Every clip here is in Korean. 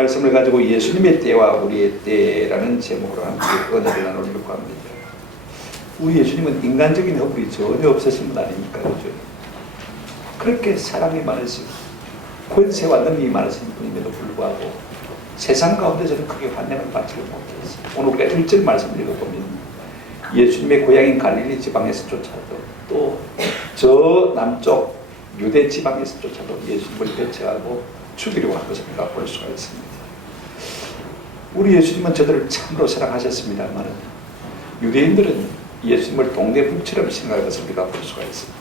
말씀을 가지고 예수님의 때와 우리의 때라는 제목으로 함께 은혜를 나누려고 합니다. 우리 예수님은 인간적인 허물이 전혀 없으신 분 아닙니까? 그죠? 그렇게 사랑이 많으시고 권세와 능력이 많으신 분임에도 불구하고 세상 가운데서는 크게 환영을 받지를 못했어요. 오늘 우리가 1절 말씀을 읽어보면 예수님의 고향인 갈릴리 지방에서조차도 또 저 남쪽 유대 지방에서조차도 예수님을 배척하고 죽이려고 한 것을 우리가 볼 수가 있습니다. 우리 예수님은 저들을 참으로 사랑하셨습니다만 유대인들은 예수님을 동대문처럼 생각한 것을 우리가 볼 수가 있습니다.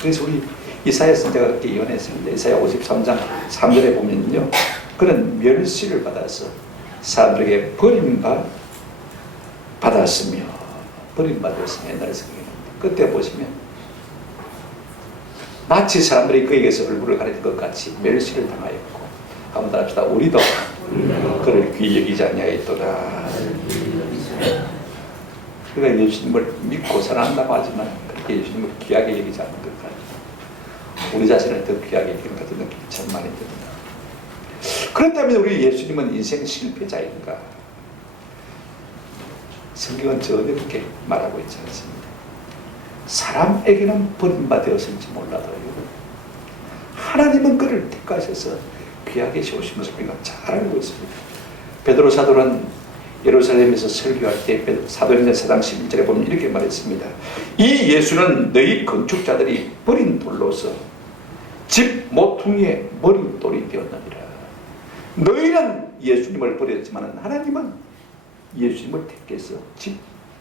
그래서 우리 이사야 선지자가 그렇게 예언했습니다. 이사야 53장 3절에 보면요, 그는 멸시를 받아서 사람들에게 버림받았으며 버림받았으며 옛날에 성경입니다. 그때 보시면 마치 사람들이 그에게서 얼굴을 가리는 것 같이 멸시를 당하였고, 한번 더 합시다. 우리도 그를 귀히 여기지 아니하였도다. 그가 예수님을 믿고 사랑한다고 하지만 그렇게 예수님을 귀하게 여기지 않는 것 같아요. 우리 자신을 더 귀하게 여기는 같은 느낌이 참 많이 듭니다. 그렇다면 우리 예수님은 인생 실패자인가? 성경은 전혀 그렇게 말하고 있지 않습니다. 사람에게는 버림받았을지 몰라도요, 하나님은 그를 택하셔서 귀하게 세우신 것을 우리가 잘 알고 있습니다. 베드로 사도는 예루살렘에서 설교할 때 사도행전 4장 11절에 보면 이렇게 말했습니다. 이 예수는 너희 건축자들이 버린 돌로서 집 모퉁이의 머릿돌이 되었느니라. 너희는 예수님을 버렸지만 하나님은 예수님을 택해서 집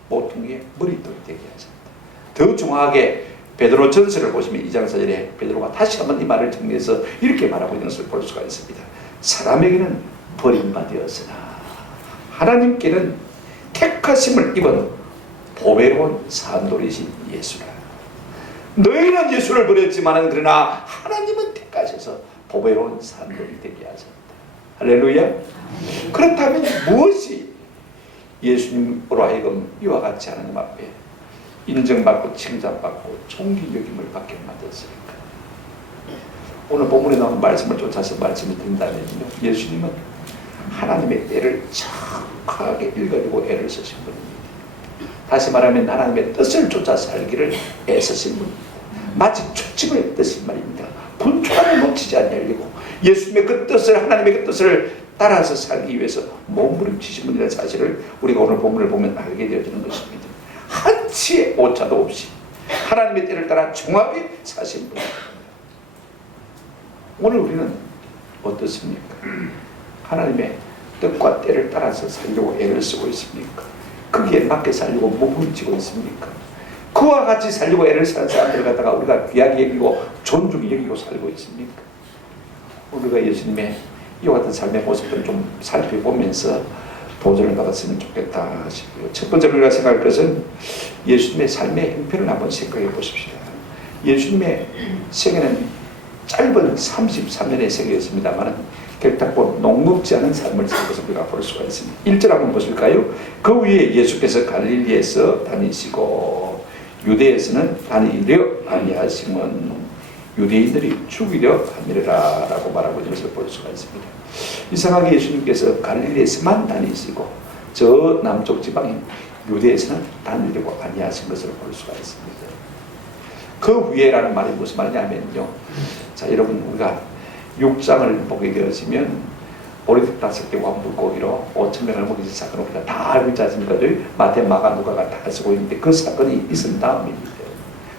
모퉁이의 머릿돌이 되게 하셨다. 더 정확하게 베드로 전서를 보시면 2장 4절에 베드로가 다시 한번 이 말을 정리해서 이렇게 말하고 있는 것을 볼 수가 있습니다. 사람에게는 버림받았으나 하나님께는 택하심을 입은 보배로운 산돌이신 예수라. 너희는 예수를 버렸지만 그러나 하나님은 택하셔서 보배로운 산돌이 되게 하셨다. 할렐루야. 그렇다면 무엇이 예수님으로 하여금 이와 같이 하나님 앞에 인정받고 칭찬받고 존귀여김을 받게 만들었습니까? 오늘 본문에 나온 말씀을 쫓아서 말씀을 드린다면요, 예수님은 하나님의 때를 정확하게 읽어주고 애를 쓰신 분입니다. 다시 말하면 하나님의 뜻을 쫓아 살기를 애쓰신 분입니다. 마치 초침을 했듯이 말입니다. 분초를 놓치지 않으려고 예수님의 그 뜻을, 하나님의 그 뜻을 따라서 살기 위해서 몸부림치신 분이라는 사실을 우리가 오늘 본문을 보면 알게 되어지는 것입니다. 한치의 오차도 없이 하나님의 때를 따라 정확히 사신 분입니다. 오늘 우리는 어떻습니까? 하나님의 뜻과 때를 따라서 살려고 애를 쓰고 있습니까? 거기에 맞게 살려고 몸부림치고 있습니까? 그와 같이 살려고 애를 쓰는 사람들을 갖다가 우리가 귀하게 여기고 존중히 여기고 살고 있습니까? 우리가 예수님의 이와 같은 삶의 모습들을 좀 살펴보면서 도전을 받았으면 좋겠다 싶고요. 첫 번째로 우리가 생각할 것은 예수님의 삶의 형편을 한번 생각해 보십시오. 예수님의 생애는 짧은 33년의 생애였습니다만 결단코 녹록지 않은 삶을 산 것을 우리가 볼 수가 있습니다. 1절 한번 보실까요? 그 위에 예수께서 갈릴리에서 다니시고 유대에서는 다니려 아니하심은 유대인들이 죽이려 하니라 라고 말하고 있는 것을 볼 수가 있습니다. 이상하게 예수님께서 갈릴리에서만 다니시고 저 남쪽 지방인 유대에서는 다니려고 아니하신 것을 볼 수가 있습니다. 그 위에라는 말이 무슨 말이냐면요, 자 여러분, 우리가 6장을 보게 되어지면 오리들 5개와 물고기로 5,000명을 먹이신 사건을 우리가 다 알고 있지 않습니까? 마태, 마가, 누가가 다 쓰고 있는데 그 사건이 있은 다음입니다.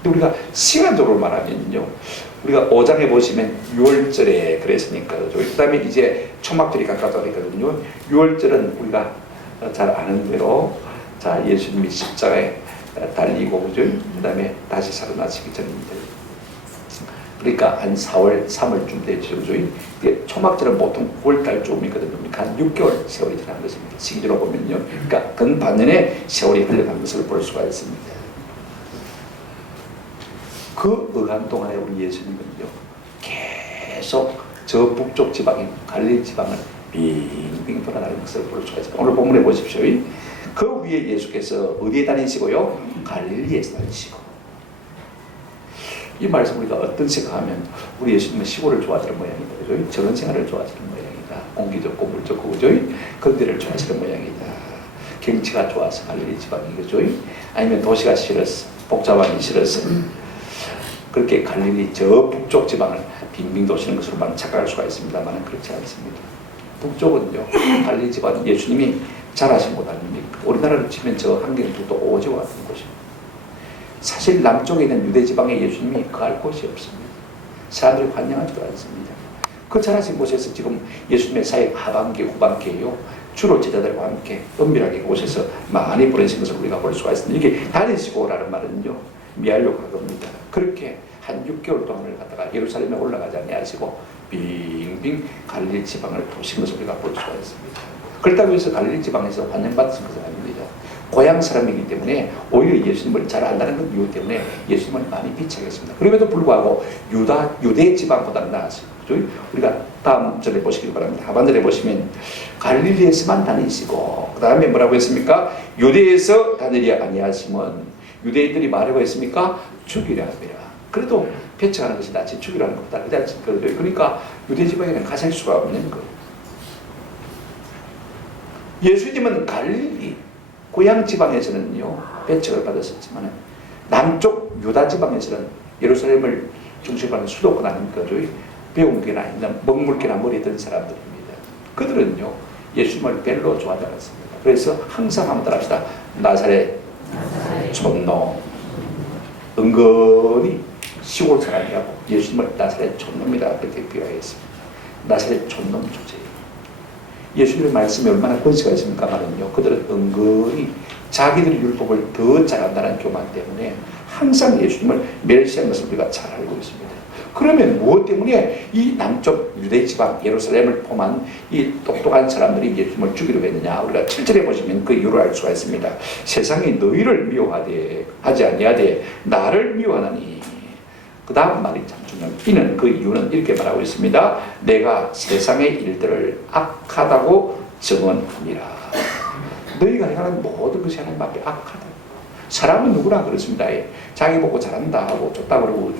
근데 우리가 시간적으로 말하면요, 우리가 5장에 보시면 6월절에 그랬으니까요. 그 다음에 이제 초막절이 가까워져 있거든요. 6월절은 우리가 잘 아는 대로 자 예수님이 십자가에 달리고 그죠? 그 다음에 다시 살아나시기 전입니다. 그러니까 한 4월, 3월쯤 되죠. 초막절은 보통 9월달 쯤이거든요. 그러니까 한 6개월 세월이 지난 것입니다. 시기적으로 보면요. 그러니까 근 반년의 세월이 흘러간 것을 볼 수가 있습니다. 그 어간 동안에 우리 예수님은요, 계속 저 북쪽 지방인 갈릴리 지방을 빙빙 돌아다니는 것을 볼 수가 있습니다. 오늘 본문에 보십시오. 그 위에 예수께서 어디에 다니시고요? 갈릴리에서 다니시고. 이 말씀 우리가 어떤 생각하면 우리 예수님은 시골을 좋아하시는 모양이다. 그죠? 저런 생활을 좋아하시는 모양이다. 공기 좋고 물 좋고 그죠? 건대를 좋아하시는 모양이다. 경치가 좋아서 갈릴리 지방이 그죠? 아니면 도시가 싫어서 복잡함이 싫어서 그렇게 갈릴리 저 북쪽 지방을 빙빙 도시는 것으로만 착각할 수가 있습니다만 그렇지 않습니다. 북쪽은요, 갈릴리 지방 예수님이 잘하신 곳 아닙니까? 우리나라로 치면 저 한경북도 오지와 같은 곳입니다. 사실 남쪽에 있는 유대 지방에 예수님이 거할 곳이 없습니다. 사람들이 환영하지도 않습니다. 그 잘하신 곳에서 지금 예수님의 사역 하반기, 후반기에요, 주로 제자들과 함께 은밀하게 곳에서 많이 보내신 것을 우리가 볼 수가 있습니다. 이게 다니시고라는 말은요, 미하려고 한 겁니다. 그렇게 한 6개월 동안을 갖다가 예루살렘에 올라가지 아니하시고 빙빙 갈릴리 지방을 도신 것을 우리가 볼 수가 있습니다. 그렇다고 해서 갈릴리 지방에서 환영받으신 것은 아닙니다. 고향 사람이기 때문에 오히려 예수님을 잘 안다는 이유 때문에 예수님을 많이 비춰했습니다. 그럼에도 불구하고 유대 지방보다는 나았습니다. 우리가 다음 절에 보시길 바랍니다. 하반절에 보시면 갈릴리에서만 다니시고 그 다음에 뭐라고 했습니까? 유대에서 다니려 아니하심은 유대인들이 말하고 했습니까? 죽이려 합니다. 그래도 배척하는 것이 낫지 죽이려 하는 것보다 그렇지 않습니까? 그러니까 유대 지방에는 가실 수가 없는 거. 예수님은 갈릴리 고향 지방에서는요 배척을 받았었지만 남쪽 유다 지방에서는 예루살렘을 중심으로 하는 수도권 아닙니까? 배움계나 있는 먹물계나 머리 든 사람들입니다. 그들은요 예수님을 별로 좋아하지 않았습니다. 그래서 항상 한번 따라합시다. 나사렛 촌놈. 은근히 시골 사람이라고 예수님을 나사렛 촌놈이다 그렇게 비유했습니다. 나사렛 촌놈 주제예요. 예수님의 말씀이 얼마나 권세가 있습니까? 말은요 그들은 은근히 자기들이 율법을 더 잘한다는 교만 때문에 항상 예수님을 멸시하는 것을 우리가 잘 알고 있습니다. 그러면 무엇 때문에 이 남쪽 유대 지방 예루살렘을 포함한 이 똑똑한 사람들이 예수님을 죽이려고 했느냐? 우리가 7절에 보시면 그 이유를 알 수가 있습니다. 세상이 너희를 미워하되 하지 아니하되 나를 미워하나니. 그 다음 말이 참 중요합니다. 이는 그 이유는 이렇게 말하고 있습니다. 내가 세상의 일들을 악하다고 증언하니라. 너희가 행하는 모든 것이 하나님 앞에 악하다. 사람은 누구나 그렇습니다. 자기 보고 잘한다 하고 좋다 그러고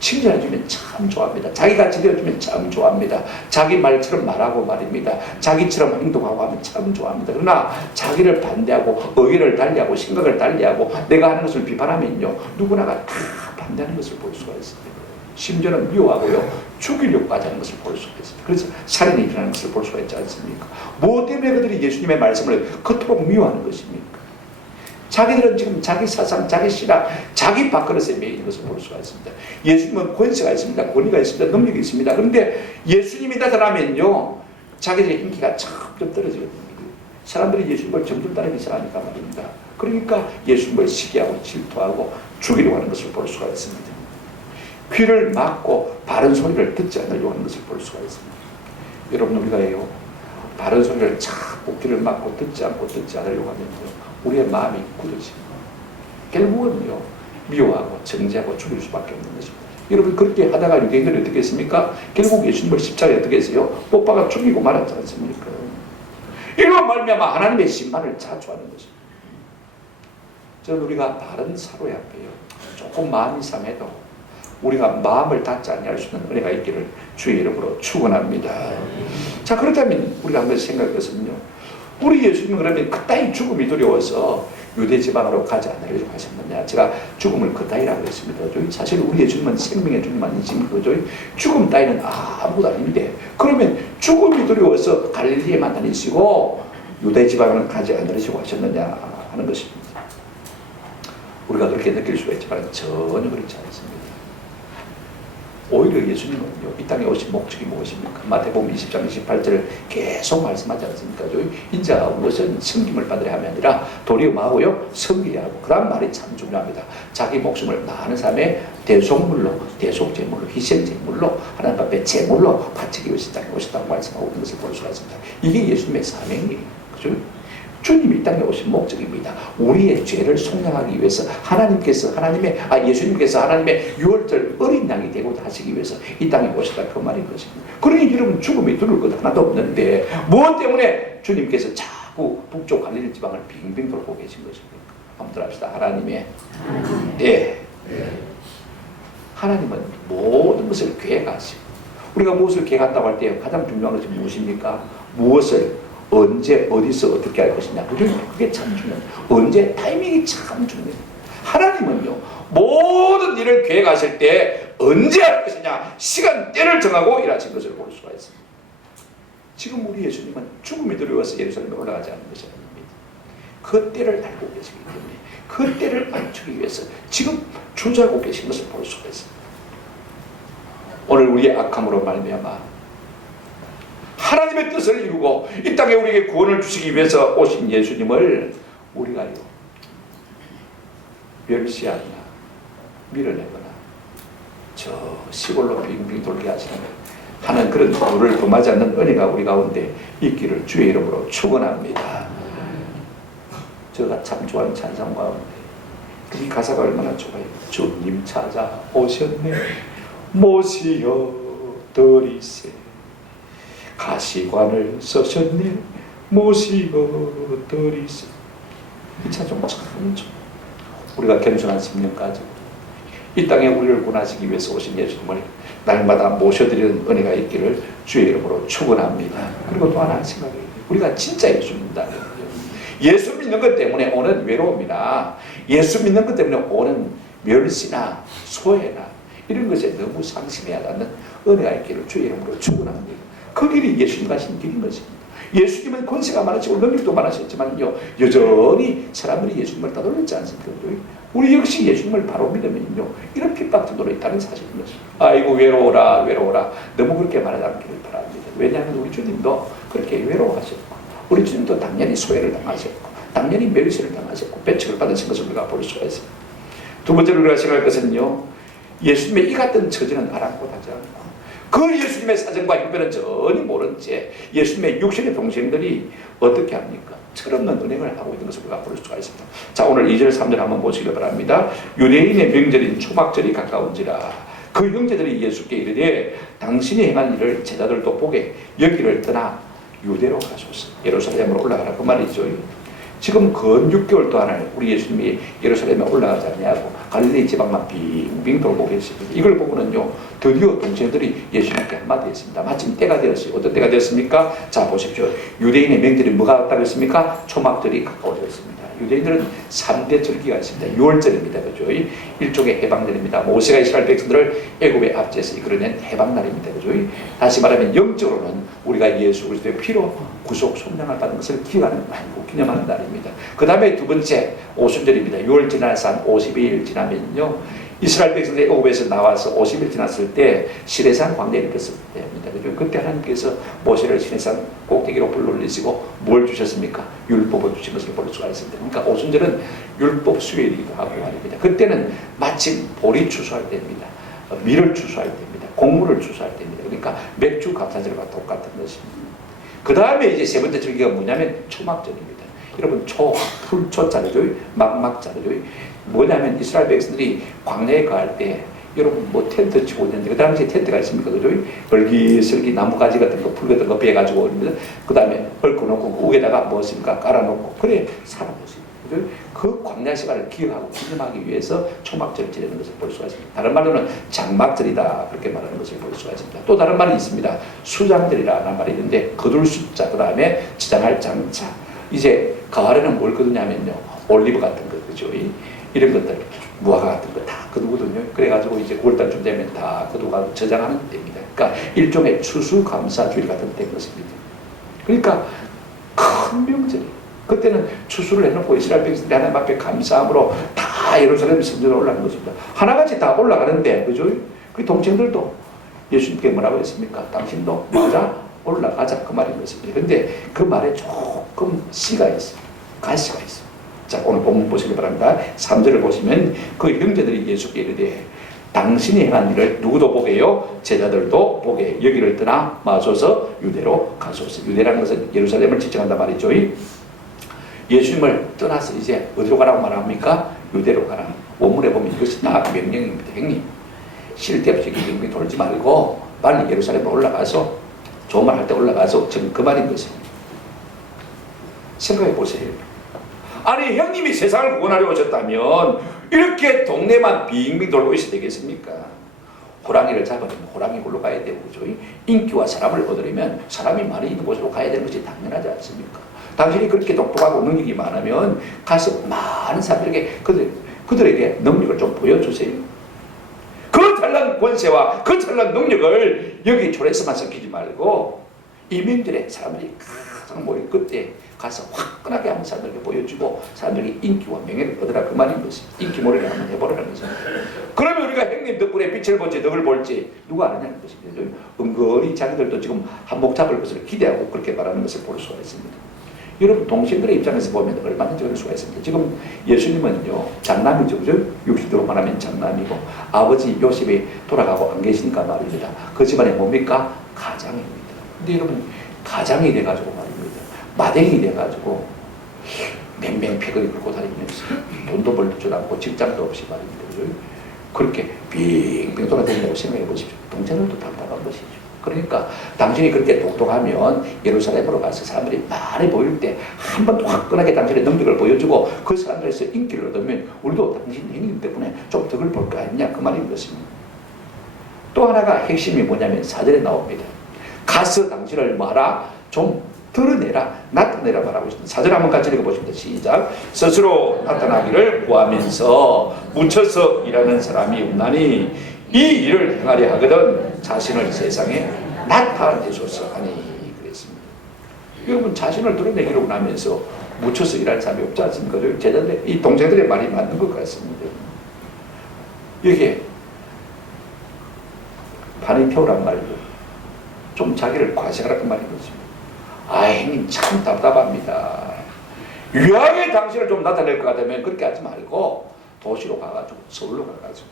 칭찬해주면 참 좋아합니다. 자기가 지도해주면 참 좋아합니다. 자기 말처럼 말하고 말입니다. 자기처럼 행동하고 하면 참 좋아합니다. 그러나 자기를 반대하고 의의를 달리하고 생각을 달리하고 내가 하는 것을 비판하면요 누구나가 다 반대하는 것을 볼 수가 있습니다. 심지어는 미워하고요 죽이려고까지 하는 것을 볼 수가 있습니다. 그래서 살인이 일어나는 것을 볼 수가 있지 않습니까? 무엇 때문에 그들이 예수님의 말씀을 그토록 미워하는 것입니까? 자기들은 지금 자기 사상, 자기 신앙, 자기 밥그릇에 매이는 것을 볼 수가 있습니다. 예수님은 권세가 있습니다. 권위가 있습니다. 능력이 있습니다. 그런데 예수님이 나타나면요 자기들의 인기가 점점 떨어지거든요. 사람들이 예수님을 점점 따르기 시작하니까 말입니다. 그러니까 예수님을 시기하고 질투하고 죽이려고 하는 것을 볼 수가 있습니다. 귀를 막고 바른 소리를 듣지 않으려고 하는 것을 볼 수가 있습니다. 여러분 우리가요 바른 소리를 자꾸 귀를 막고 듣지 않으려고 하면요 우리의 마음이 굳어집니다. 결국은요 미워하고 정죄하고 죽일 수밖에 없는 것입니다. 여러분 그렇게 하다가 유대인들이 어떻게 했습니까? 결국 예수님을 십자가에 어떻게 했어요? 못 박아 죽이고 말았지 않습니까? 이로 말미암아 하나님의 심판을 자초하는 것입니다. 저는 우리가 바른 사로의 앞에요 조금 마음이 상해도 우리가 마음을 닫지 않게 할 수 있는 은혜가 있기를 주의 이름으로 축원합니다. 자 그렇다면 우리가 한번 생각해 보면요 우리 예수님은 그러면 그따위 죽음이 두려워서 유대 지방으로 가지 않으려고 하셨느냐? 제가 죽음을 그따위라고 했습니다. 사실 우리 예수님은 생명의 주님 아니십니까? 죽음 따위는 아무것도 아닌데 그러면 죽음이 두려워서 갈릴리에만 다니시고 유대 지방으로는 가지 않으려고 하셨느냐 하는 것입니다. 우리가 그렇게 느낄 수가 있지만 전혀 그렇지 않습니다. 오히려 예수님은요 이 땅에 오신 목적이 무엇입니까? 마태복음 20장 28절을 계속 말씀하지 않습니까? 인자가 온 것은 섬김을 받으려 함이 아니라 도리어 뭐하고요? 섬기려 하고. 그런 말이 참 중요합니다. 자기 목숨을 많은 삶의 대속물로 대속제물로 희생제물로 하나님 앞에 제물로 바치기 위해서 땅에 오셨다고 말씀하고 있는 것을 볼 수가 있습니다. 이게 예수님의 사명이에요. 그죠? 주님이 이 땅에 오신 목적입니다. 우리의 죄를 속량하기 위해서 예수님께서 하나님의 유월절 어린 양이 되고 하시기 위해서 이 땅에 오셨다 그 말인 것입니다. 그러니 여러분 죽음이 두려울 것 하나도 없는데 무엇 때문에 주님께서 자꾸 북쪽 갈릴리 지방을 빙빙 돌고 계신 것입니까? 한번 합시다. 하나님의 하나님은 모든 것을 계획하시고 우리가 무엇을 계획한다고 할 때 가장 중요한 것이 무엇입니까? 무엇을 언제 어디서 어떻게 할 것이냐 그게 참 중요해요. 언제 타이밍이 참 중요해요. 하나님은요 모든 일을 계획하실 때 언제 할 것이냐 시간대를 정하고 일하신 것을 볼 수가 있습니다. 지금 우리 예수님은 죽음이 두려워서 예루살렘에 올라가지 않는 것이 아닙니다. 그 때를 알고 계시기 때문에 그 때를 맞추기 위해서 지금 주저하고 계신 것을 볼 수가 있습니다. 오늘 우리의 악함으로 말미암아 하나님의 뜻을 이루고 이 땅에 우리에게 구원을 주시기 위해서 오신 예수님을 우리가요 멸시하거나 밀어내거나 저 시골로 빙빙 돌게 하는 그런 도를 범하지 않는 은혜가 우리 가운데 있기를 주의 이름으로 축원합니다. 제가 참 좋아하는 찬송 가운데 이 가사가 얼마나 좋아요. 주님 찾아오셨네 모시어 드리세 가시관을 쓰셨네 모시어 드리세. 이 찬송 참 좋아요. 우리가 겸손한 심령 가지고 이 땅에 우리를 구원하시기 위해서 오신 예수님을 날마다 모셔드리는 은혜가 있기를 주의 이름으로 축원합니다. 그리고 또 하나 생각해요. 우리가 진짜 예수 믿는다는 거예요. 예수 믿는 것 때문에 오는 외로움이나 예수 믿는 것 때문에 오는 멸시나 소외나 이런 것에 너무 상심해야 하는 은혜가 있기를 주의 이름으로 축원합니다. 그 길이 예수님 가신 길인 것입니다. 예수님은 권세가 많으시고 능력도 많으셨지만요, 여전히 사람들이 예수님을 따돌렸지 않습니까? 우리 역시 예수님을 바로 믿으면요, 이런 핍박 정도로 있다는 사실인 것입니다. 아이고 외로워라 외로워라 너무 그렇게 말하지 않기를 바랍니다. 왜냐하면 우리 주님도 그렇게 외로워하셨고, 우리 주님도 당연히 소외를 당하셨고, 당연히 멸시를 당하셨고, 배척을 받으신 것을 우리가 볼 수가 있습니다. 두 번째로 우리가 생각할 것은요, 예수님의 이 같은 처지는 아랑곳하지 않고 그 예수님의 사정과 형편은 전혀 모른 채 예수님의 육신의 동생들이 어떻게 합니까? 철없는 은행을 하고 있는 것을 우리가 볼 수가 있습니다. 자, 오늘 2절 3절 한번 보시기 바랍니다. 유대인의 명절인 초막절이 가까운지라 그 형제들이 예수께 이르되 당신이 행한 일을 제자들도 보게 여기를 떠나 유대로 가소서. 예루살렘으로 올라가라 그 말이죠. 지금 근 6개월 동안을 우리 예수님이 예루살렘에 올라가지 않냐고 갈릴리 지방만 빙빙 돌고 계십니다. 이걸 보고는요, 드디어 동생들이 예수님께 한마디 했습니다. 마침 때가 되었어요. 어떤 때가 되었습니까? 자, 보십시오. 유대인의 명절이 뭐가 왔다고 했습니까? 초막절이 가까워졌습니다. 유대인들은 3대 절기가 있습니다. 6월절입니다. 그죠? 일종의 해방절입니다. 모세가 이스라엘 백성들을 애굽의 압제에서 이끌어낸 해방날입니다. 그죠? 다시 말하면 영적으로는 우리가 예수 그리스도의 피로 구속 속량을 받은 것을 기억하는 날이고 기념하는 날입니다. 그 다음에 두 번째 오순절입니다. 6월 지나서 한 52일 지나면요, 이스라엘 백성들이 애굽에서 나와서 50일 지났을 때 시내산 광야에 이르렀을 때입니다. 그죠? 그때 하나님께서 모세를 시내산 꼭대기로 불러올리시고 뭘 주셨습니까? 율법을 주신 것을 볼 수가 있습니다. 그러니까 오순절은 율법 수요일이기도 하고 말입니다. 그때는 마침 보리 추수할 때입니다. 밀을 추수할 때입니다. 곡물을 추수할 때입니다. 그러니까 맥주 감사절과 똑같은 것입니다. 그 다음에 이제 세 번째 절기가 뭐냐면 초막절입니다. 여러분 풀초자르죠. 막막자르죠. 뭐냐면 이스라엘 백성들이 광야에 갈 때 여러분 뭐 텐트 치고 있는데 그 당시에 텐트가 있습니까? 그죠? 얼기설기 나무가지 같은 거 풀 같은 거 베가지고 그 다음에 얽어놓고 그 위에다가 무엇입니까? 깔아놓고 그래 살아보세요. 그죠? 그 광야 시간을 기억하고 기념하기 위해서 초막절을 지내는 것을 볼 수가 있습니다. 다른 말로는 장막절이다 그렇게 말하는 것을 볼 수가 있습니다. 또 다른 말이 있습니다. 수장절이라는 말이 있는데 거둘 숫자 그 다음에 지장할 장자. 이제 가을에는 뭘 거두냐면요, 올리브 같은 거 그죠? 이런 것들 무화과 같은 거 다 거두거든요. 그래가지고 이제 9월달쯤 되면 다 거두고 저장하는 때입니다. 그러니까 일종의 추수감사주일 같은 때인 것입니다. 그러니까 큰 명절이 그때는 추수를 해놓고 이스라엘 백성들이 하나님 앞에 감사함으로 다 예루살렘 성전으로 올라가는 것입니다. 하나같이 다 올라가는데 그죠? 그 동생들도 예수님께 뭐라고 했습니까? 당신도 맞아 올라가자 그 말인 것입니다. 그런데 그 말에 조금 씨가 있어요. 가시가 있어요. 자, 오늘 본문 보시기 바랍니다. 3절을 보시면 그 형제들이 예수께 이르되 당신이 행한 일을 누구도 보게요? 제자들도 보게 여기를 떠나 마소서 유대로 가소서. 유대라는 것은 예루살렘을 지칭한단 말이죠. 예수님을 떠나서 이제 어디로 가라고 말합니까? 유대로 가라. 원문에 보면 이것이 다 명령입니다. 형님, 쉴 데 없이 빙빙 돌지 말고 빨리 예루살렘으로 올라가서 좋은 말 할 때 올라가서 지금 그 말인 것입니다. 생각해 보세요. 아니 형님이 세상을 구원하려 오셨다면 이렇게 동네만 빙빙 돌고 있어야 되겠습니까? 호랑이를 잡으려면 호랑이 골로 가야 되고 그죠? 인기와 사람을 얻으려면 사람이 많이 있는 곳으로 가야 되는 것이 당연하지 않습니까? 당신이 그렇게 똑똑하고 능력이 많으면 가서 많은 사람들에게 그들에게 능력을 좀 보여주세요. 그 찬란 권세와 그 찬란 능력을 여기 초래에서만 섞이지 말고 이 명절에 사람들이 가장 모일 그때 가서 화끈하게 한번 사람들에게 보여주고 사람들에게 인기와 명예를 얻으라 그 말인 것입니다. 인기 몰이를 한번 해보라는 것입니다. 그러면 우리가 형님 덕분에 빛을 볼지 덕을 볼지 누가 아느냐는 것입니다. 은근히 자기들도 지금 한몫 잡을 것을 기대하고 그렇게 말하는 것을 볼 수가 있습니다. 여러분 동생들의 입장에서 보면 얼마든지 그럴 수가 있습니다. 지금 예수님은요 장남이죠, 그죠? 육신으로 말하면 장남이고 아버지 요셉이 돌아가고 안 계시니까 말입니다. 그 집안에 뭡니까? 가장입니다. 근데 여러분 가장이 돼가지고 말입니다. 마댕이 돼가지고 맹맹패거리 긁고 다니면서 돈도 벌지 않고 직장도 없이 말입니다. 그죠? 그렇게 빙빙 돌아다닌다고 생각해 보십시오. 동생들도 답답한 것이죠. 그러니까 당신이 그렇게 똑똑하면 예루살렘으로 가서 사람들이 많이 보일 때 한 번 화끈하게 당신의 능력을 보여주고 그 사람들에서 인기를 얻으면 우리도 당신 행님 때문에 좀 덕을 볼 거 아니냐 그 말인 것입니다. 또 하나가 핵심이 뭐냐면 4절에 나옵니다. 가서 당신을 뭐하라? 좀 드러내라, 나타내라 말하고 있습니다. 사절 한번 같이 읽어보십니다. 시작. 스스로 나타나기를 구하면서 묻혀서 일하는 사람이 없나니 이 일을 행하려 하거든 자신을 세상에 나타내소서 하니 그랬습니다. 여러분 자신을 드러내기로 하면서 묻혀서 일할 사람이 없지 않습니까? 제자들, 이 동생들의 말이 맞는 것 같습니다. 여기에 반이 태우란 말이고 좀 자기를 과시하라는 말인 것입니다. 아, 형님 참 답답합니다. 유하게 당신을 좀 나타낼 것 같으면 그렇게 하지 말고 도시로 가가지고 서울로 가가지고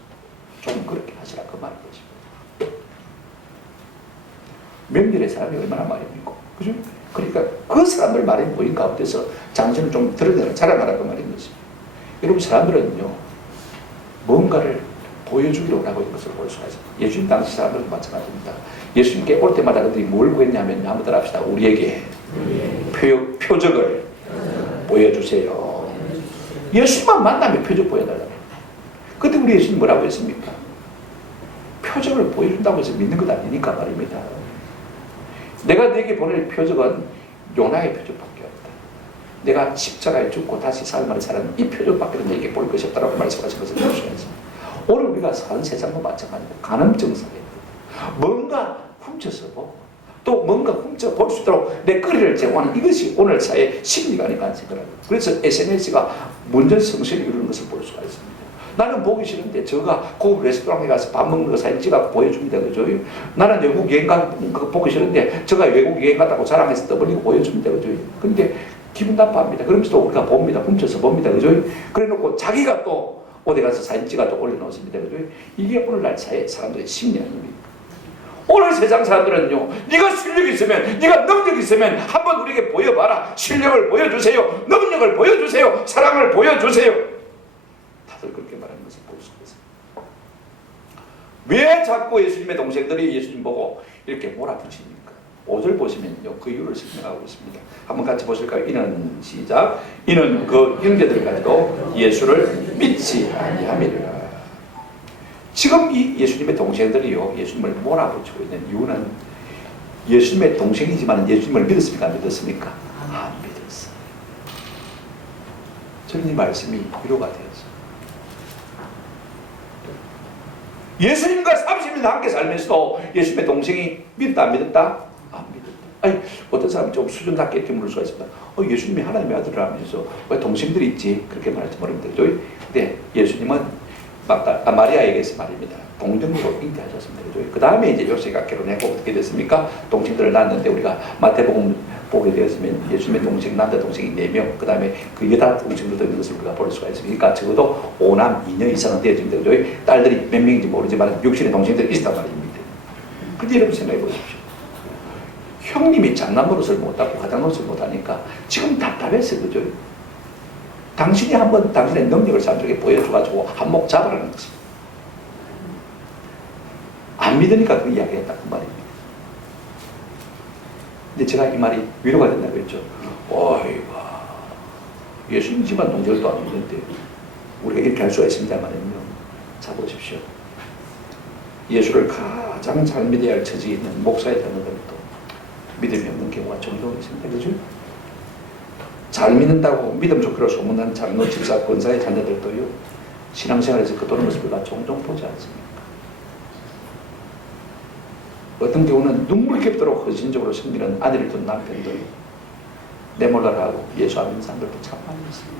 좀 그렇게 하시라 그 말인 것입니다. 명절의 사람이 얼마나 말입니까? 그죠? 그러니까 그 사람들 말이 모인 가운데서 당신을 좀 드러내라, 자랑하라 그 말인 것입니다. 여러분 사람들은요 뭔가를 보여주기로 하고 있는 것을 볼 수가 있습니다. 예수님 당시 사람들도 마찬가지입니다. 예수님께 올 때마다 그들이 뭘 구했냐면 한번 합시다. 우리에게 표적을 보여주세요. 예수님만 만나면 표적 보여달라고. 그때 우리 예수님 뭐라고 했습니까? 표적을 보여준다고 해서 믿는 것 아니니까 말입니다. 내가 너에게 보낼 표적은 요나의 표적밖에 없다. 내가 십자가에 죽고 다시 삶을 사는 이 표적밖에 너에게 볼 것이 없다라고 말씀하신 것을 볼 수가 있습니다. 오늘 우리가 사는 세상도 마찬가지고 간음증 사회 뭔가 훔쳐서 보고 또 뭔가 훔쳐 볼 수 있도록 내 거리를 제공하는 이것이 오늘 사회의 심리가 아닌가 생각합니다. 그래서 SNS가 문전 성시를 이루는 것을 볼 수가 있습니다. 나는 보기 싫은데 저가 고급 레스토랑에 가서 밥 먹는 거 사진 찍어 보여줍니다. 그죠? 나는 외국 여행 간 거 보기 싫은데 저가 외국 여행 갔다고 자랑해서 떠벌리고 보여줍니다. 그죠? 근데 기분 나빠합니다. 그러면서도 우리가 봅니다. 훔쳐서 봅니다. 그죠? 그래 놓고 자기가 또 어디 가서 사진 찍어 올려놓습니다. 그죠? 이게 오늘날 사회 사람들의 심리 아닙니까? 오늘 세상 사람들은요, 네가 실력이 있으면, 네가 능력이 있으면 한번 우리에게 보여봐라. 실력을 보여주세요. 능력을 보여주세요. 사랑을 보여주세요. 다들 그렇게 말하는 것을 볼 수가 있습니다. 왜 자꾸 예수님의 동생들이 예수님 보고 이렇게 몰아붙입니까? 5절 보시면요, 그 이유를 설명하고 있습니다. 한번 같이 보실까요? 이는 시작. 이는 그 형제들까지도 예수를 믿지 아니함이라. 지금 이 예수님의 동생들이요, 예수님을 몰아붙이고 있는 이유는 예수님의 동생이지만 예수님을 믿었습니까? 안 믿었습니까? 안 믿었어요. 저는 이 말씀이 위로가 되었어요. 예수님과 30년 함께 살면서도 예수님의 동생이 믿었다 안 믿었다? 안 믿었다. 아니, 어떤 사람은 좀 수준 낮게 이렇게 물을 수가 있습니다. 예수님이 하나님의 아들이라면서 왜 동생들이 있지? 그렇게 말할지 모릅니다. 근데 예수님은 마리아에게서 말입니다. 동정으로 잉태하셨습니다. 그 다음에 이제 요셉과 결혼했고 어떻게 됐습니까? 동생들을 낳았는데 우리가 마태복음 보게 되었으면 예수님의 동생, 남자 동생이 4명, 그 다음에 그 여자 동생들도 있는 것을 우리가 볼 수가 있습니다. 그러니까 적어도 5남 2녀 이상은 되어집니다. 딸들이 몇 명인지 모르지만 육신의 동생들이 있단 말입니다. 그런데 여러분 생각해 보십시오. 형님이 장남 노릇을 못하고 화장 노릇을 못하니까 지금 답답했어요. 그죠? 당신이 한번 당신의 능력을 사람들에게 보여줘가지고 한몫 잡으라는 것입니다. 안 믿으니까 그 이야기했다 그 말입니다. 근데 제가 이 말이 위로가 된다고 했죠. 어이구, 예수님 집안 동생들도 안 믿는데 우리가 이렇게 할 수가 있습니다만은요. 자 보십시오. 예수를 가장 잘 믿어야 할 처지에 있는 목사의 자녀들도 믿음이 없는 경우가 종종 있습니다. 그죠? 잘 믿는다고 믿음 좋기로 소문난 장로, 집사, 권사의 자녀들도요, 신앙생활에서 그토록 모습을 우리가 종종 보지 않습니까? 어떤 경우는 눈물 겹도록 헌신적으로 섬기는 아내를 둔 남편도요, 내몰라라 하고 예수 안 믿는 사람들도 참 많이 있습니다.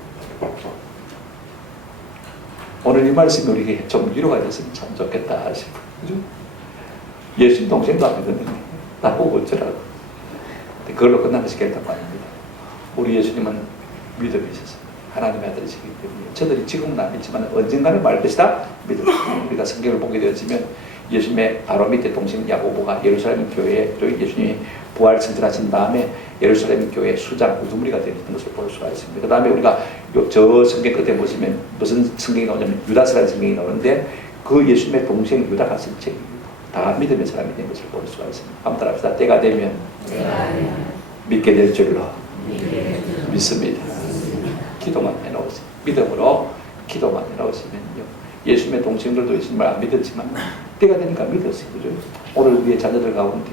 오늘 이 말씀이 우리에게 좀 위로가 됐으면 참 좋겠다 싶어요. 그죠? 예수님 동생도 안 믿었는데 나보고 어쩌라고. 그걸로 끝난 것이 결단 아닙니다. 우리 예수님은 믿음이 있었습니다. 하나님의 아들이시기 때문에 저들이 지금은 안 믿지만 언젠가는 말 것이다 믿었습니다. 우리가 성경을 보게 되었으면 예수님의 바로 밑에 동생 야고보가 예루살렘 교회에 예수님이 부활 승천하신 다음에 예루살렘 교회 수장 우두머리가 되는 것을 볼 수가 있습니다. 그 다음에 우리가 저 성경 끝에 보시면 무슨 성경이 나오냐면 유다서라는 성경이 나오는데 그 예수님의 동생 유다가 쓴 책입니다. 다 믿음의 사람이 된 것을 볼 수가 있습니다. 한번 따라합시다. 때가 되면 믿게 될 줄로 믿습니다. 기도만 해놓으세요. 믿음으로 기도만 해놓으시면요. 예수님의 동생들도 예수님을 안 믿었지만 때가 되니까 믿었어요. 그죠? 오늘 우리의 자녀들 가운데,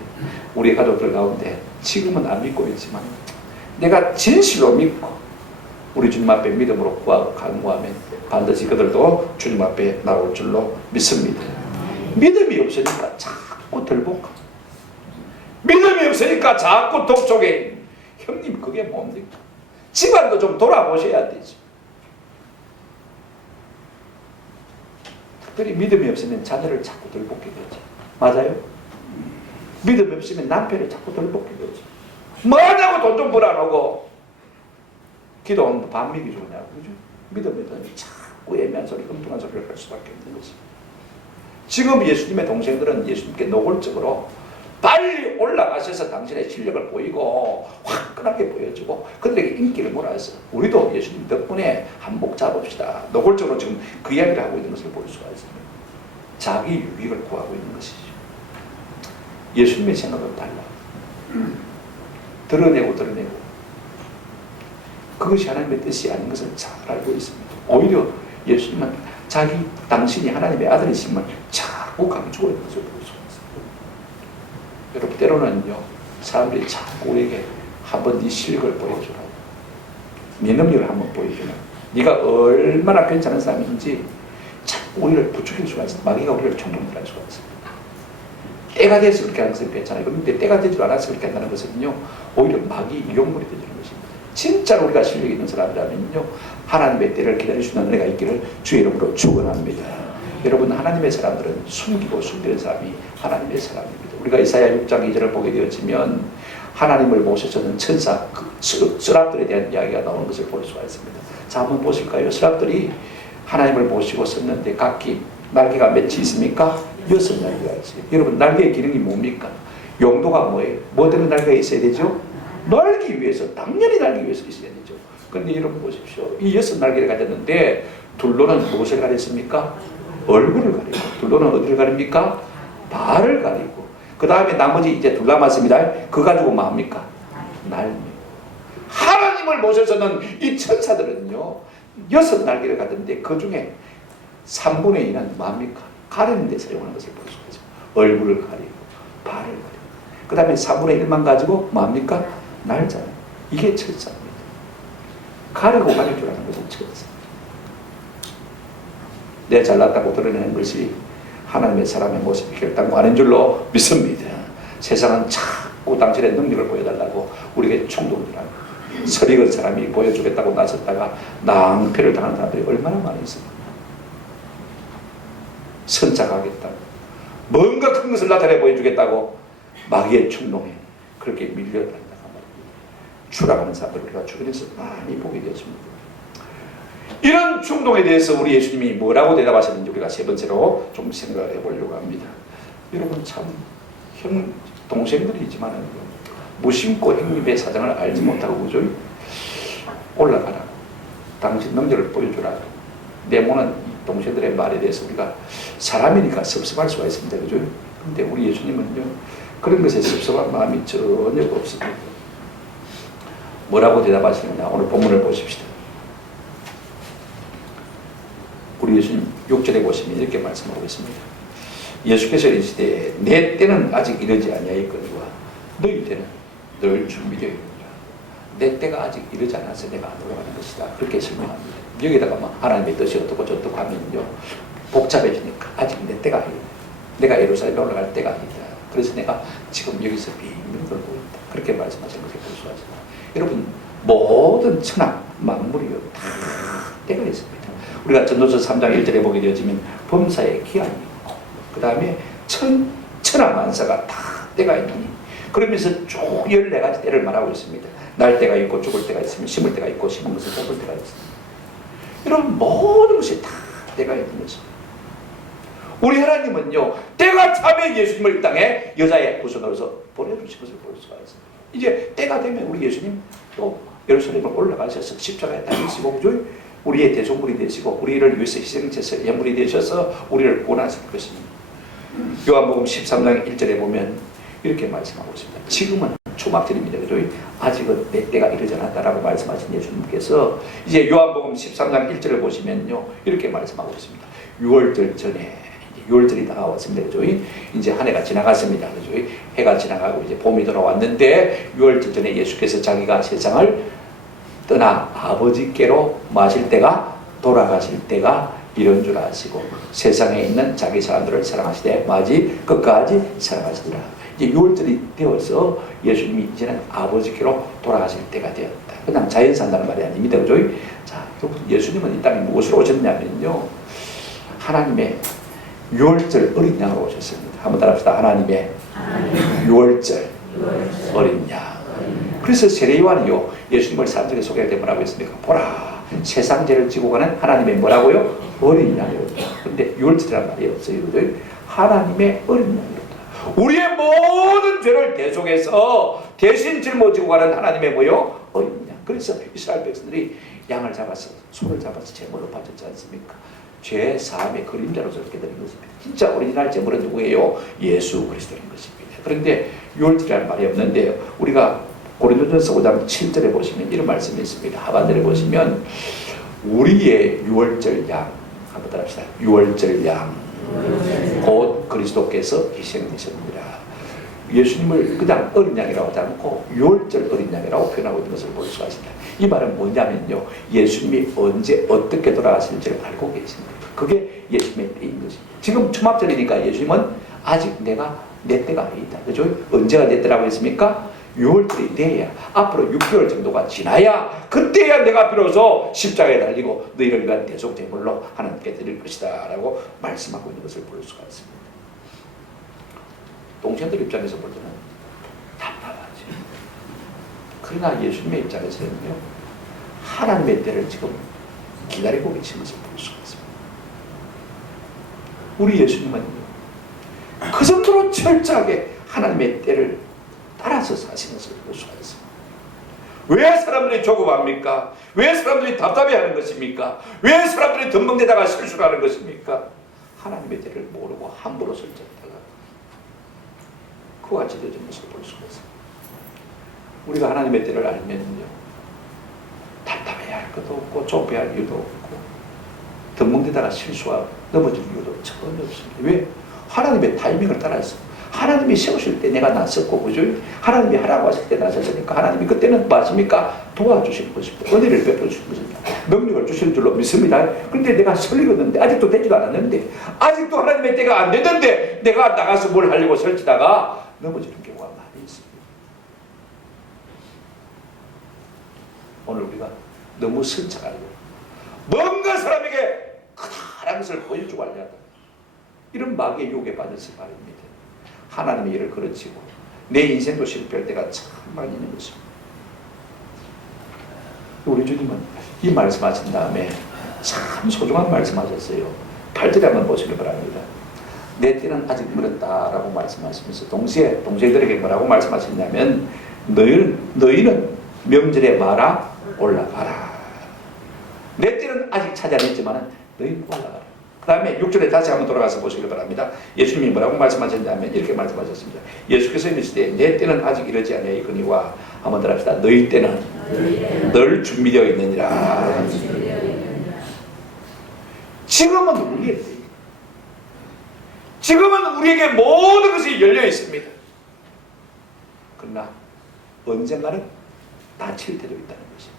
우리의 가족들 가운데 지금은 안 믿고 있지만 내가 진실로 믿고 우리 주님 앞에 믿음으로 구하고 간구하면 반드시 그들도 주님 앞에 나올 줄로 믿습니다. 믿음이 없으니까 자꾸 들볶아. 믿음이 없으니까 자꾸 독촉에. 형님 그게 뭡니까? 집안도 좀 돌아보셔야 되지. 특별히 믿음이 없으면 자녀를 자꾸 들볶게 되죠. 맞아요? 믿음이 없으면 남편을 자꾸 들볶게 되죠. 뭐냐고 돈 좀 벌어놓고 기도하면 반미기 좋냐고. 그죠? 믿음이 없으면 자꾸 애매한 소리, 엉뚱한 소리를 할 수밖에 없는 것입니다. 지금 예수님의 동생들은 예수님께 노골적으로 빨리 올라가셔서 당신의 실력을 보이고 화끈하게 보여주고 그들에게 인기를 몰아서 우리도 예수님 덕분에 한몫 잡읍시다. 노골적으로 지금 그 이야기를 하고 있는 것을 볼 수가 있습니다. 자기 유익을 구하고 있는 것이죠. 예수님의 생각은 달라. 드러내고 그것이 하나님의 뜻이 아닌 것을 잘 알고 있습니다. 오히려 예수님은 당신이 하나님의 아들이심을 자꾸 강조하고 있는 것을 볼 수가 있습니다. 여러분 때로는요 사람들이 자꾸 우리에게 한번 네 실력을 보여주라, 네 능력을 한번 보여주라, 네가 얼마나 괜찮은 사람인지 자꾸 우리를 부추길 수가 있습니다. 마귀가 우리를 총동질할 수가 있습니다. 때가 돼서 그렇게 하는 것은 괜찮아요. 그런데 때가 되지 않아서 그렇게 한다는 것은요 오히려 마귀 이용물이 되는 것입니다. 진짜로 우리가 실력이 있는 사람이라면요 하나님의 때를 기다릴 수 있는 은혜가 있기를 주의 이름으로 축원합니다. 여러분 하나님의 사람들은 숨기고 숨기는 사람이 하나님의 사람입니다. 우리가 이사야 6장 2절을 보게 되어지면 하나님을 모셔주는 천사 스랍들에 대한 이야기가 나오는 것을 볼 수가 있습니다. 자 한번 보실까요? 스랍들이 하나님을 모시고 섰는데 각기 날개가 몇이 있습니까? 6날개가 있어요. 여러분 날개의 기능이 뭡니까? 용도가 뭐예요? 뭐 때문에 날개가 있어야 되죠? 날기 위해서, 당연히 날기 위해서 있어야 되죠. 그런데 여러분 보십시오. 이 6날개를 가졌는데 둘로는 무엇을 가렸습니까? 얼굴을 가리고, 둘로는 어디를 가립니까? 발을 가리고, 그 다음에 나머지 이제 둘 남았습니다. 그거 가지고 뭐 합니까? 날며. 하나님을 모셔서는 이 천사들은요 6날개를 가졌는데 그 중에 3분의 2는 뭡니까? 가리는 데 사용하는 것을 볼 수가 있습니다. 얼굴을 가리고, 발을 가리고, 그 다음에 4분의 1만 가지고 뭡니까? 날잖아요. 이게 천사입니다. 가리고 가릴 줄 아는 것은 천사입니다. 내 잘났다고 드러내는 것이 하나님의 사람의 모습이 결단코 아닌 줄로 믿습니다. 세상은 자꾸 당신의 능력을 보여달라고 우리에게 충동질하고 설익은 사람이 보여주겠다고 나섰다가 낭패를 당하는 사람들이 얼마나 많이 있습니까? 선착하겠다고 뭔가 큰 것을 나타내 보여주겠다고 마귀의 충동에 그렇게 밀려간다고 말입니다. 추락하는 사람들 우리가 주변에서 많이 보게 되었습니다. 이런 충동에 대해서 우리 예수님이 뭐라고 대답하셨는지 우리가 세 번째로 좀 생각해 보려고 합니다. 여러분 참 동생들이지만 무심코 형님의 사정을 알지 못하고 그죠? 올라가라고 당신 능력을 보여주라고 내모는 동생들의 말에 대해서 우리가 사람이니까 섭섭할 수가 있습니다. 그죠? 근데 우리 예수님은요 그런 것에 섭섭한 마음이 전혀 없습니다. 뭐라고 대답하시느냐 오늘 본문을 보십시다. 우리 예수님 6절에 보시면 이렇게 말씀하고 있습니다. 예수께서 이르시되 내 때는 아직 이르지 아니하였거니와 너희 때는 늘 준비되어 있느니라. 내 때가 아직 이르지 않아서 내가 안 올라가는 것이다. 그렇게 설명합니다. 여기다가 하나님의 뜻이 어떻고 저떻고 하면요 복잡해지니까 아직 내 때가 아니다. 내가 예루살렘에 올라갈 때가 아니다. 그래서 내가 지금 여기서 빙빙 돌고 있다. 그렇게 말씀하신 것을 볼 수가 있습니다. 여러분 모든 천하 만물이요 다 때가 있습니다. 우리가 전도서 3장 1절에 보게 되어지면 범사의 기한이 있고 그 다음에 천하 만사가 다 때가 있느니 그러면서 쭉 14가지 때를 말하고 있습니다. 날 때가 있고 죽을 때가 있으면 심을 때가 있고 심은 것을 뽑을 때가 있습니다. 이런 모든 것이 다 때가 있는 것입니다. 우리 하나님은요 때가 차면 예수님을 이 땅에 여자의 후손으로서 보내주신 것을 볼 수가 있습니다. 이제 때가 되면 우리 예수님 또 예루살렘을 올라가셔서 십자가에 달리시고 우리의 대속물이 되시고 우리를 위해서 희생제사 예물이 되셔서 우리를 구원하실 것입니다. 요한복음 13장 1절에 보면 이렇게 말씀하고 있습니다. 지금은 초막절입니다. 그죠? 아직은 내 때가 이르지 않았다라고 말씀하신 예수님께서 이제 요한복음 13장 1절을 보시면요 이렇게 말씀하고 있습니다. 6월절 전에 6월절이 다가왔습니다. 그죠? 이제 한 해가 지나갔습니다. 그죠? 해가 지나가고 이제 봄이 돌아왔는데 6월절 전에 예수께서 자기가 세상을 떠나 아버지께로 마실 때가 돌아가실 때가 이런 줄 아시고 세상에 있는 자기 사람들을 사랑하시되 마지 끝까지 사랑하시리라. 이제 6월절이 되어서 예수님이 이제는 아버지께로 돌아가실 때가 되었다. 그냥 자연 산다는 말이 아닙니다. 그죠? 자, 여러분 예수님은 이 땅에 무엇으로 오셨냐면요. 하나님의 6월절 어린 양으로 오셨습니다. 한번 따라합시다. 하나님의 6월절 어린 양. 그래서 세례요한이요 예수님을 사람들에게 소개할 때 뭐라고 했습니까? 보라 세상 죄를 지고 가는 하나님의 뭐라고요? 어린 양이로다. 근데 6월절이라는 말이 없어요. 하나님의 어린 양이로다. 우리의 모든 죄를 대속해서 대신 짊어지고 가는 하나님의 뭐요? 어린 양. 그래서 이스라엘 백성들이 양을 잡아서 소를 잡아서 제물로 바쳤지 않습니까? 죄 사함의 그림자로서 이렇게 드린 것입니다. 진짜 오리지널 제물은 누구예요? 예수 그리스도인 것입니다. 그런데 6월절이라는 말이 없는데요. 우리가 고린도전서 5장 7절에 보시면 이런 말씀이 있습니다. 하반절에 보시면 우리의 6월절 양 한번 따라합시다. 6월절 양 곧 그리스도께서 희생되셨습니다. 예수님을 그냥 어린 양이라고 하지 않고 6월절 어린 양이라고 표현하고 있는 것을 볼 수가 있습니다. 이 말은 뭐냐면요. 예수님이 언제 어떻게 돌아가실지를 알고 계십니다. 그게 예수님의 때인 것입니다. 지금 초막절이니까 예수님은 아직 내 때가 아니다. 그죠? 언제가 내 때라고 했습니까? 6월절이 돼야 앞으로 6개월 정도가 지나야 그때야 내가 비로소 십자가에 달리고 너희를 위한 대속 제물로 하나님께 드릴 것이다 라고 말씀하고 있는 것을 볼 수가 있습니다. 동생들 입장에서 볼 때는 답답하지. 그러나 예수님의 입장에서는요 하나님의 때를 지금 기다리고 계신 것을 볼 수가 있습니다. 우리 예수님은요 그 정도로 철저하게 하나님의 때를 따라서 사시는 것을 볼 수가 있습니다. 왜 사람들이 조급합니까? 왜 사람들이 답답해하는 것입니까? 왜 사람들이 덤벙대다가 실수를 하는 것입니까? 하나님의 때를 모르고 함부로 설정했다가 그와 같이 되어진 것을 볼 수가 있습니다. 우리가 하나님의 때를 알면요 답답해야 할 것도 없고 좁아야 할 이유도 없고 덤벙대다가 실수하고 넘어질 이유도 전혀 없습니다. 왜? 하나님의 타이밍을 따라서 하나님이 세우실 때 내가 나섰고 그죠? 하나님이 하라고 하실 때 나섰으니까 하나님이 그때는 맞습니까? 도와주시는 것입니다. 은혜를 베풀어주시는 것입니다. 능력을 주시는 줄로 믿습니다. 그런데 내가 설리었는데 아직도 되지도 않았는데 아직도 하나님의 때가 안 됐는데 내가 나가서 뭘 하려고 설치다가 넘어지는 경우가 많이 있습니다. 오늘 우리가 너무 설쳐가지고 뭔가 사람에게 크다란 것을 보여주고 하려 하다 이런 마귀의 유혹에 빠져서 말입니다. 하나님의 일을 그르치고 내 인생도 실패할 때가 참 많이 있는 것입니다. 우리 주님은 이 말씀하신 다음에 참 소중한 말씀하셨어요. 8절에 한번 보시길 바랍니다. 내 때는 아직 멀었다라고 말씀하시면서 동시에 동생들에게 뭐라고 말씀하셨냐면 너희는 명절에 마라 올라가라. 내 때는 아직 차지 안 했지만 너희는 올라가라. 그 다음에 6절에 다시 한번 돌아가서 보시길 바랍니다. 예수님이 뭐라고 말씀하셨냐면 이렇게 말씀하셨습니다. 예수께서 이르시되 내 때는 아직 이르지 아니하거니와 한번 더 합시다. 너희 때는 늘 준비되어 있느니라. 지금은 우리의 때. 지금은 우리에게 모든 것이 열려 있습니다. 그러나 언젠가는 닫힐 때도 있다는 것입니다.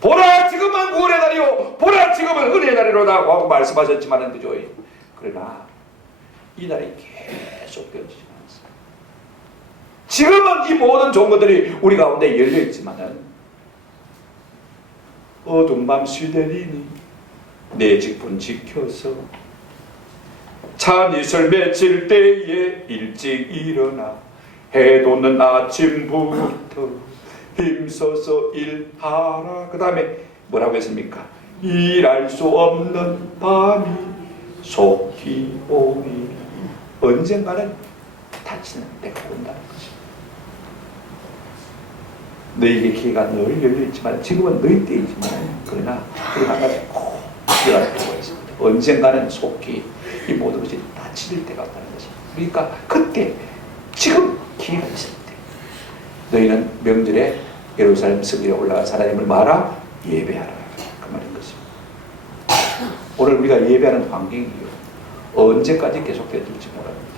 보라 지금은 구원의 날이요 보라 지금은 은혜의 날이로다 하고 말씀하셨지만은 그죠? 그러나 이 날이 계속 되어지지 않습니다. 지금은 이 모든 좋은 것들이 우리 가운데 열려 있지만은 어두운 밤 시대리니 내 직분 지켜서 찬이슬 맺힐 때에 일찍 일어나 해 돋는 아침부터 힘써서 일하라. 그 다음에 뭐라고 했습니까? 일할 수 없는 밤이 속히 오니 언젠가는 다치는 때가 온다는 것입니다. 너희에게 기회가 늘 열려있지만 지금은 너희 때이지만 그러나 우리가 한 가지 꼭 기억할 필요가 있습니다. 언젠가는 속히 이 모든 것이 다칠 때가 온다는 것입니다. 그러니까 그때 지금 기회가 있을 때 너희는 명절에 예루살렘 성전에 올라가서 하나님을 말아 예배하라. 그 말인 것입니다. 오늘 우리가 예배하는 환경이요 언제까지 계속되어 될지 모릅니다.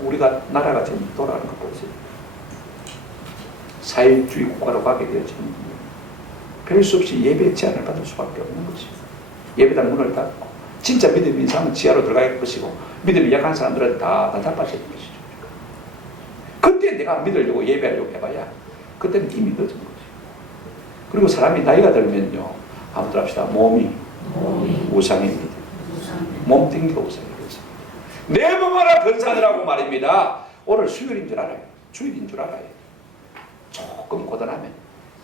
우리가 나라가 지금 돌아가는 거 보세요. 사회주의 국가로 가게 되어지는 별 수 없이 예배 제한을 받을 수밖에 없는 것이죠. 예배당 문을 닫고 진짜 믿음 있는 사람은 지하로 들어갈 것이고 믿음이 약한 사람들은 다 자빠질 것이죠. 그때 내가 믿으려고 예배하려고 해봐야 그때는 이미 늦은 거죠. 그리고 사람이 나이가 들면요, 아무튼 합시다. 몸이 우상입니다. 몸 땡기가 우상인 거죠. 내 몸하라 건사하느라고 말입니다. 오늘 수요일인 줄 알아요. 주일인 줄 알아요. 조금 고단하면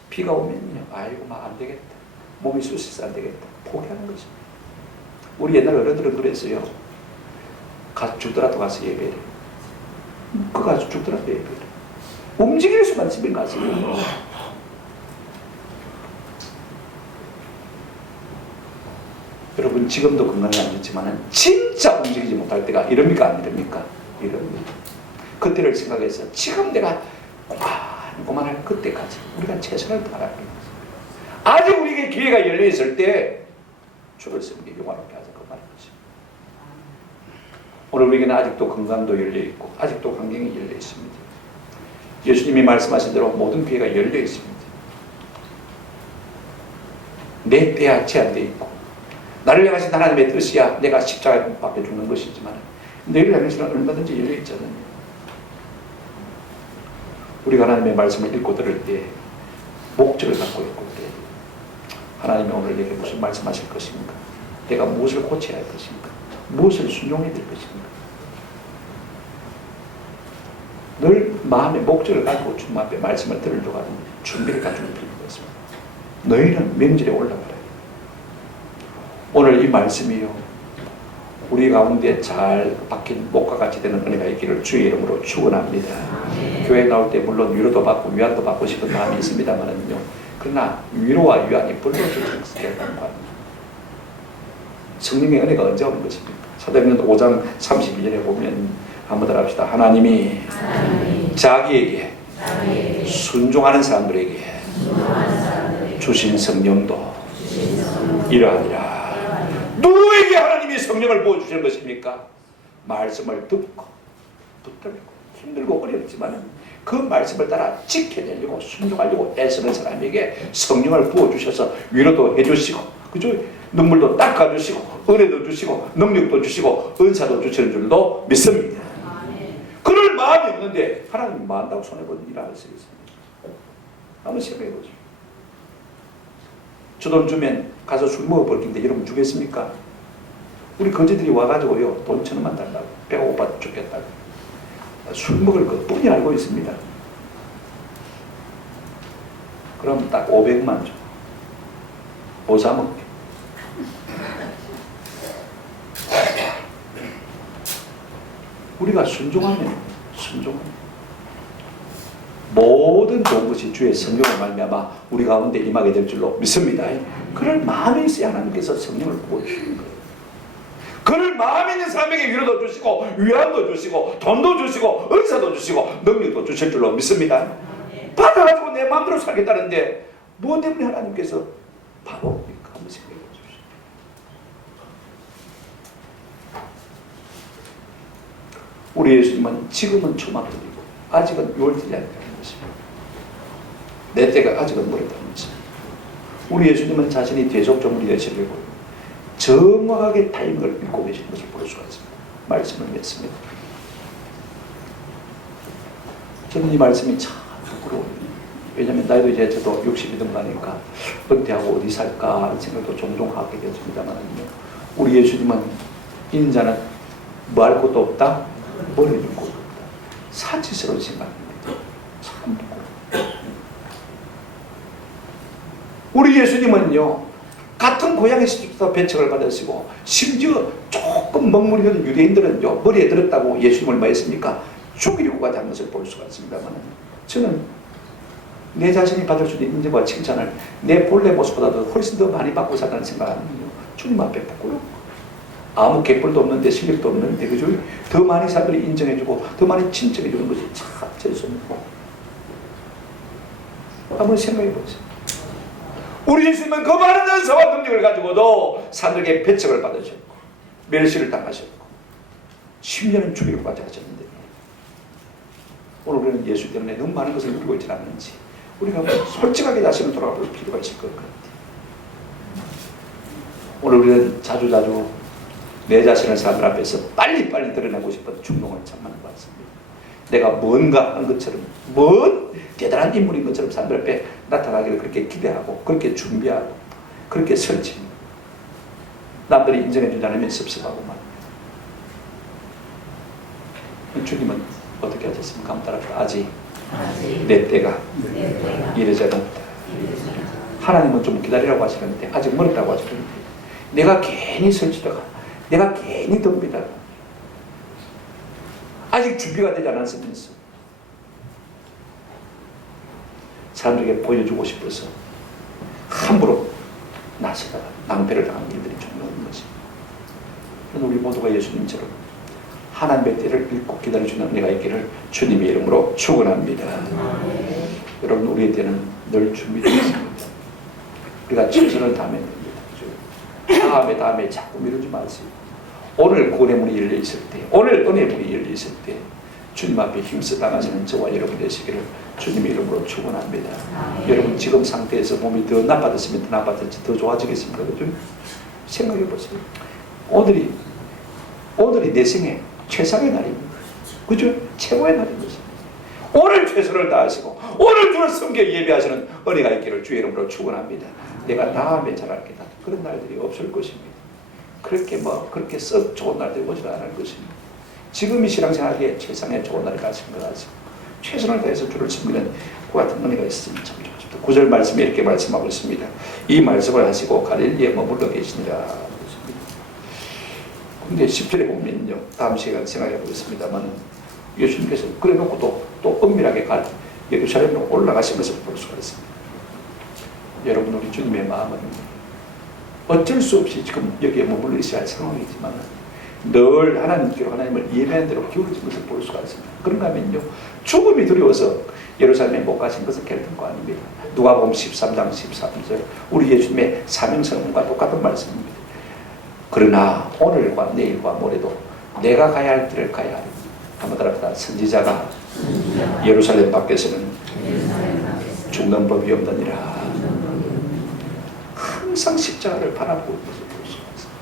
비가 오면요, 아이고 막 안 되겠다. 몸이 쑤셔서 안 되겠다. 포기하는 거죠. 우리 옛날 어른들은 그랬어요. 죽더라도 가서 예배를. 그 가서 죽더라도 예배를. 움직일 수만 집에 가서 여러분 지금도 건강이 안 좋지만 진짜 움직이지 못할 때가 이럽니까 안 이럽니까? 이럽니다. 그때를 생각해서 지금 내가 고만할 그때까지 우리가 최선을 다하는 거예요. 아직 우리에게 기회가 열려있을 때 주를 섬기기 용화롭게 하자 그 말인 거죠. 오늘 우리에게는 아직도 건강도 열려있고 아직도 환경이 열려있습니다. 예수님이 말씀하신 대로 모든 기회가 열려있습니다. 내 때야 제한되어 있고 나를 향하신 하나님의 뜻이야 내가 십자가에 못 박혀 죽는 것이지만 너희를 향해서는 얼마든지 열려있잖아요. 우리가 하나님의 말씀을 읽고 들을 때 목적을 갖고 읽고 그래요. 하나님이 오늘 내게 무슨 말씀하실 것입니까? 내가 무엇을 고쳐야 할 것입니까? 무엇을 순종해야 될 것입니까? 늘 마음의 목적을 가지고 주님 앞에 말씀을 들으려고 하는 준비를 가지고 필요가 있습니다. 너희는 명절에 올라가라. 오늘 이 말씀이요, 우리 가운데 잘 박힌 목과 같이 되는 은혜가 있기를 주의 이름으로 축원합니다. 교회 나올 때 물론 위로도 받고 위안도 받고 싶은 마음이 있습니다만은요, 그러나 위로와 위안이 불러주는 것을 합니다. 성령의 은혜가 언제 오는 것입니까? 사도행전 5장 32절에 보면 한번 합시다. 하나님이 자기에게 순종하는 사람들에게 주신 성령도 이러하니라. 누구에게 하나님이 성령을 부어주시는 것입니까? 말씀을 듣고 붙들고 힘들고 어렵지만 그 말씀을 따라 지켜내려고 순종하려고 애쓰는 사람에게 성령을 부어주셔서 위로도 해주시고 그죠? 눈물도 닦아주시고 은혜도 주시고 능력도 주시고 은사도 주시는 줄도 믿습니다. 그럴 마음이 없는데 하나님 만다고 손해보는 일 할 수 있습니다. 한번 생각해보죠. 주돈 주면 가서 술 먹어볼 텐데 여러분 주겠습니까? 우리 거지들이 와가지고요 돈 1,000원만 달라고 배가 고파 죽겠다고 술 먹을 것 뿐이 알고 있습니다. 그럼 딱 500만 줘. 뭐 사 먹게? 우리가 순종하면 모든 좋은 것이 주의 성령을 말미암아 우리 가운데 임하게 될 줄로 믿습니다. 그럴 마음이 있어야 하나님께서 성령을 부어주시는 거예요. 그럴 마음이 있는 사람에게 위로도 주시고 위안도 주시고 돈도 주시고 은사도 주시고 능력도 주실 줄로 믿습니다. 받아가지고 내 마음대로 살겠다는데 무엇 때문에 하나님께서 바보입니까? 한번 생각해 보십시오. 우리 예수님은 지금은 초막들이고 아직은 6월달이 아니라는 것입니다. 내 때가 아직은 멀었다는 것입니다. 우리 예수님은 자신이 대속종이 되시려고 정확하게 타임을 읽고 계시는 것을 볼 수가 있습니다. 말씀을 맺습니다. 저는 이 말씀이 참 부끄러워요. 왜냐하면 나이도 이제 저도 60이 넘어가니까 은퇴하고 어디 살까 하는 생각도 종종 하게 되었습니다만 우리 예수님은 인자는 뭐 할 것도 없다? 버려줄 것도 없다. 사치스러운 생각입니다. 참 부끄러워요. 우리 예수님은요 같은 고향에서도 배척을 받으시고 심지어 조금 먹물이던 유대인들은요 머리에 들었다고 예수님을 뭐 했습니까? 죽이려고 하지 않는 것을 볼 수가 있습니다만 저는 내 자신이 받을 수 있는 인정과 칭찬을 내 본래 모습보다도 훨씬 더 많이 받고 산다는 생각하면요 주님 앞에 부끄럽고 아무 객벌도 없는데 실력도 없는데 그죠? 더 많이 사람들이 인정해주고 더 많이 칭찬해주는 것이 참 죄송하고 한번 생각해보세요. 우리 예수님은 그 많은 은사와 능력을 가지고도 사람들에게 배척을 받으셨고 멸시를 당하셨고 10년은 주기로까지 하셨는데 오늘 우리는 예수 때문에 너무 많은 것을 누리고 있지 않는지 우리가 솔직하게 자신을 돌아볼 필요가 있을 것 같아요. 오늘 우리는 자주자주 내 자신을 사람들 앞에서 빨리빨리 드러내고 싶은 충동을 참 많은 것 같습니다. 내가 뭔가 하는 것처럼, 뭔 대단한 인물인 것처럼 사람들 앞에 나타나기를 그렇게 기대하고, 그렇게 준비하고, 그렇게 설치. 남들이 인정해주지 않으면 섭섭하고 말입니다. 주님은 어떻게 하셨습니까? 따라서 아직 내 때가 이르지 않았다. 하나님은 좀 기다리라고 하시는데 아직 멀었다고 하시는데 내가 괜히 설치다가 내가 괜히 덤비다가 아직 준비가 되지 않았으면서 사람들에게 보여주고 싶어서 함부로 나서다가 낭패를 당하는 일들이 좀 있는 것입니다. 그래서 우리 모두가 예수님처럼 하나님의 때를 읽고 기다려주는 은혜가 있기를 주님의 이름으로 축원합니다. 여러분 우리의 때는 늘 준비되어 있습니다. 우리가 최선을 다하면 됩니다. 다음에 자꾸 미루지 마세요. 오늘 구원의 문이 열려 있을 때, 오늘 은혜의 문이 열려 있을 때 주님 앞에 힘써 당하시는 저와 여러분 되시기를 주님의 이름으로 축원합니다. 여러분 지금 상태에서 몸이 더 나빠졌으면 더 나빠졌지 더 좋아지겠습니까? 그죠? 생각해 보세요. 오늘이 내 생애 최상의 날입니다. 그죠? 최고의 날인 것입니다. 오늘 최선을 다하시고 오늘 주를 섬겨 예배하시는 은혜가 있기를 주의 이름으로 축원합니다. 내가 다음에 잘할 게다. 그런 날들이 없을 것입니다. 그렇게 썩 좋은 날들이 오지 않을 것입니다. 지금이 신앙생활에 최상의 좋은 날이 가신 것 같습니다. 최선을 다해서 주를 섬기는 그 같은 은혜가 있으면 참 좋습니다. 9절 말씀에 이렇게 말씀하고 있습니다. 이 말씀을 하시고 갈릴리에 머물러 계시니라. 근데 10절에 보면요. 다음 시간에 생각해 보겠습니다만 예수님께서 그래 놓고 또 은밀하게 예루살렘으로 올라가신 것을 볼 수가 있습니다. 여러분 우리 주님의 마음은 어쩔 수 없이 지금 여기에 머물러 있어야 할 상황이지만 늘 하나님께로 하나님을 예배하는 대로 기울어진 것을 볼 수가 있습니다. 그런가 하면요. 죽음이 두려워서 예루살렘에 못 가신 것은 결단코 아닙니다. 누가복음 13장 13절 우리 예수님의 사명선언과 똑같은 말씀입니다. 그러나 오늘과 내일과 모레도 내가 가야 할 길을 가야 하리. 한번 따라합시다. 선지자가 예루살렘 밖에서는 죽는 법이 없느니라. 항상 십자가를 바라보고 있는 것을 볼 수가 있습니다.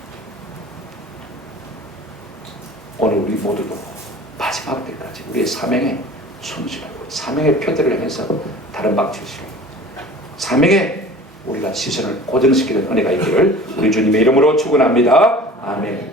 오늘 우리 모두도 마지막 때까지 우리의 사명에 충실하고 사명의 표대를 향해서 다른 방치시고 사명에 우리가 시선을 고정시키는 은혜가 있기를 우리 주님의 이름으로 축원합니다. 아멘.